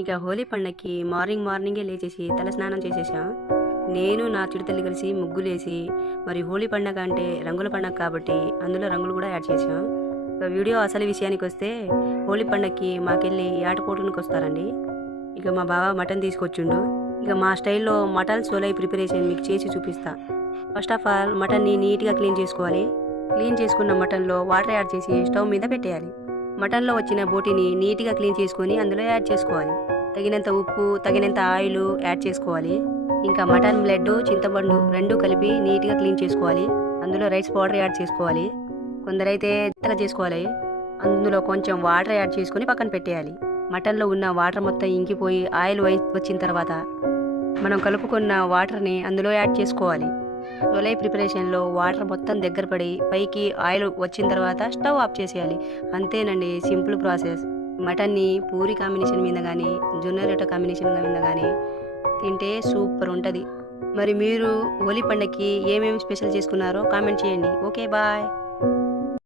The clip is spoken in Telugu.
ఇక హోలీ పండగకి మార్నింగ్ మార్నింగే లేచేసి తల స్నానం చేసేసాం. నేను నా చిడతల్లి కలిసి ముగ్గులేసి మరి హోలీ పండగ అంటే రంగుల పండగ కాబట్టి అందులో రంగులు కూడా యాడ్ చేసాం. ఇక వీడియో అసలు విషయానికి వస్తే హోలీ పండగకి మాకెళ్ళి ఆటపోట్లకి వస్తారండి. ఇక మా బావ మటన్ తీసుకొచ్చిండు. ఇక మా స్టైల్లో మటన్ సోలై ప్రిపరేషన్ మీకు చేసి చూపిస్తా. ఫస్ట్ ఆఫ్ ఆల్ మటన్ని నీట్గా క్లీన్ చేసుకోవాలి. క్లీన్ చేసుకున్న మటన్లో వాటర్ యాడ్ చేసి స్టవ్ మీద పెట్టేయాలి. మటన్లో వచ్చిన బోటిని నీట్గా క్లీన్ చేసుకొని అందులో యాడ్ చేసుకోవాలి. తగినంత ఉప్పు తగినంత ఆయిల్ యాడ్ చేసుకోవాలి. ఇంకా మటన్ బ్లడ్ చింతపండు రెండు కలిపి నీట్గా క్లీన్ చేసుకోవాలి. అందులో రైస్ పౌడర్ యాడ్ చేసుకోవాలి. కొందరైతే ఇట్లా చేసుకోవాలి. అందులో కొంచెం వాటర్ యాడ్ చేసుకొని పక్కన పెట్టేయాలి. మటన్లో ఉన్న వాటర్ మొత్తం ఇంకిపోయి ఆయిల్ వచ్చిన తర్వాత మనం కలుపుకున్న వాటర్ని అందులో యాడ్ చేసుకోవాలి. సోలై ప్రిపరేషన్లో వాటర్ మొత్తం దగ్గర పడి పైకి ఆయిల్ వచ్చిన తర్వాత స్టవ్ ఆఫ్ చేసేయాలి. అంతేనండి సింపుల్ ప్రాసెస్. మటన్ని పూరి కాంబినేషన్ మీద కానీ జొన్న రొట్టె కాంబినేషన్ మీద కానీ తింటే సూపర్ ఉంటుంది. మరి మీరు హోలీ పండగకి ఏమేమి స్పెషల్ చేసుకున్నారో కామెంట్ చేయండి. Okay bye.